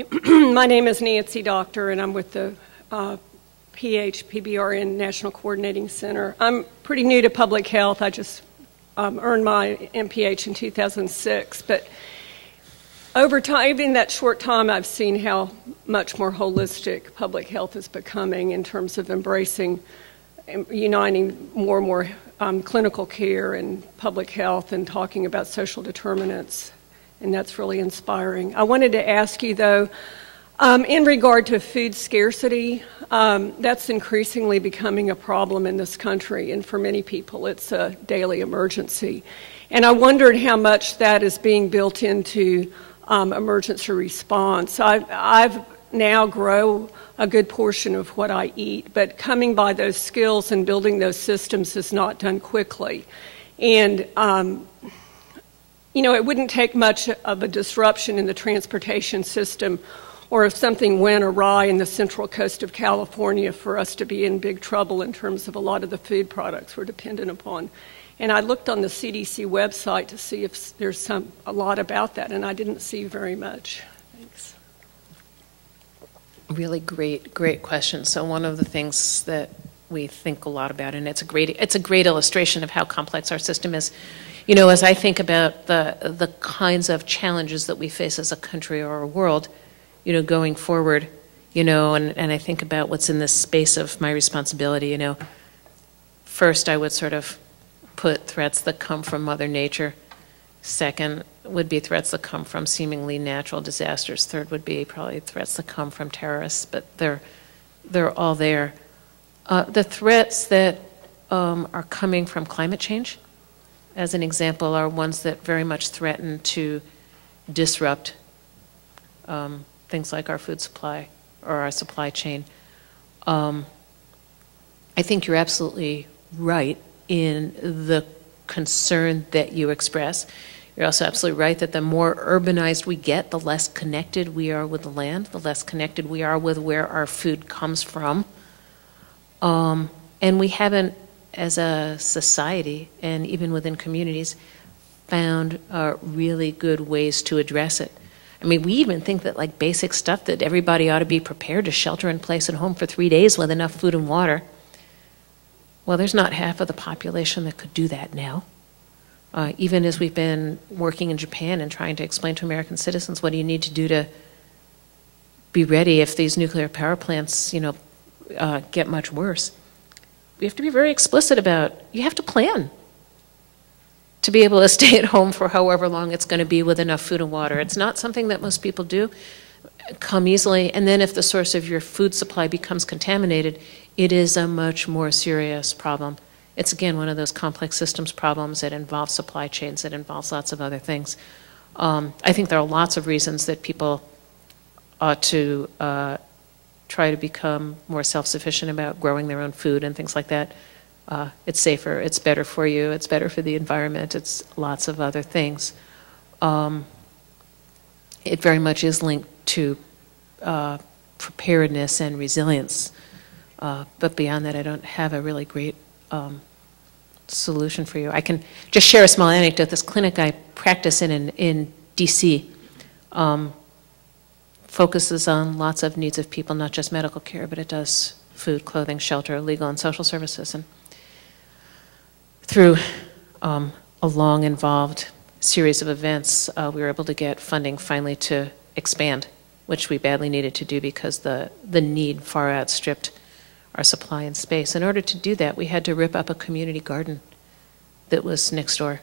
Hi, my name is Nancy Doctor, and I'm with the PHPBRN National Coordinating Center. I'm pretty new to public health. I just earned my MPH in 2006, but over time, even in that short time, I've seen how much more holistic public health is becoming in terms of embracing, uniting more and more clinical care and public health and talking about social determinants, and that's really inspiring. I wanted to ask you, though, in regard to food scarcity, that's increasingly becoming a problem in this country, and for many people, it's a daily emergency. And I wondered how much that is being built into emergency response. I've now grow a good portion of what I eat, but coming by those skills and building those systems is not done quickly. And you know, it wouldn't take much of a disruption in the transportation system or if something went awry in the central coast of California for us to be in big trouble in terms of a lot of the food products we're dependent upon. And I looked on the CDC website to see if there's a lot about that, and I didn't see very much. Thanks. Really great question. So one of the things that we think a lot about, and it's a great illustration of how complex our system is. You know, as I think about the kinds of challenges that we face as a country or a world, you know, going forward, you know, and I think about what's in this space of my responsibility, you know, first I would sort of put threats that come from Mother Nature. Second would be threats that come from seemingly natural disasters. Third would be probably threats that come from terrorists, but they're all there. The threats that are coming from climate change, as an example, are ones that very much threaten to disrupt things like our food supply or our supply chain. I think you're absolutely right in the concern that you express. You're also absolutely right that the more urbanized we get, the less connected we are with the land, the less connected we are with where our food comes from. And we haven't, as a society and even within communities, found really good ways to address it. I mean, we even think that like basic stuff that everybody ought to be prepared to shelter in place at home for 3 days with enough food and water. Well, there's not half of the population that could do that now. Even as we've been working in Japan and trying to explain to American citizens, what do you need to do to be ready if these nuclear power plants, you know, get much worse? We have to be very explicit about, you have to plan to be able to stay at home for however long it's going to be with enough food and water. It's not something that most people do come easily. And then if the source of your food supply becomes contaminated, it is a much more serious problem. It's, again, one of those complex systems problems that involves supply chains, that involves lots of other things. I think there are lots of reasons that people ought to try to become more self-sufficient about growing their own food and things like that. It's safer, it's better for you, it's better for the environment, it's lots of other things. It very much is linked to preparedness and resilience. But beyond that, I don't have a really great solution for you. I can just share a small anecdote. This clinic I practice in DC focuses on lots of needs of people, not just medical care, but it does food, clothing, shelter, legal and social services. And through a long, involved series of events, we were able to get funding finally to expand, which we badly needed to do because the need far outstripped our supply and space. In order to do that, we had to rip up a community garden that was next door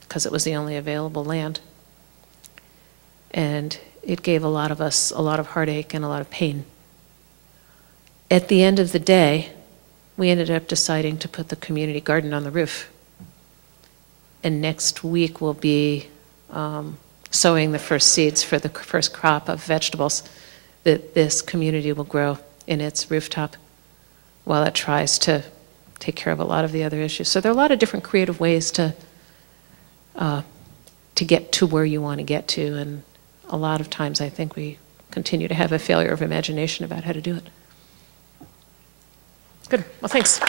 because it was the only available land. And it gave a lot of us a lot of heartache and a lot of pain. At the end of the day, we ended up deciding to put the community garden on the roof. And next week we'll be sowing the first seeds for the first crop of vegetables that this community will grow in its rooftop while it tries to take care of a lot of the other issues. So there are a lot of different creative ways to get to where you want to get to, and a lot of times I think we continue to have a failure of imagination about how to do it. Good. Well, thanks.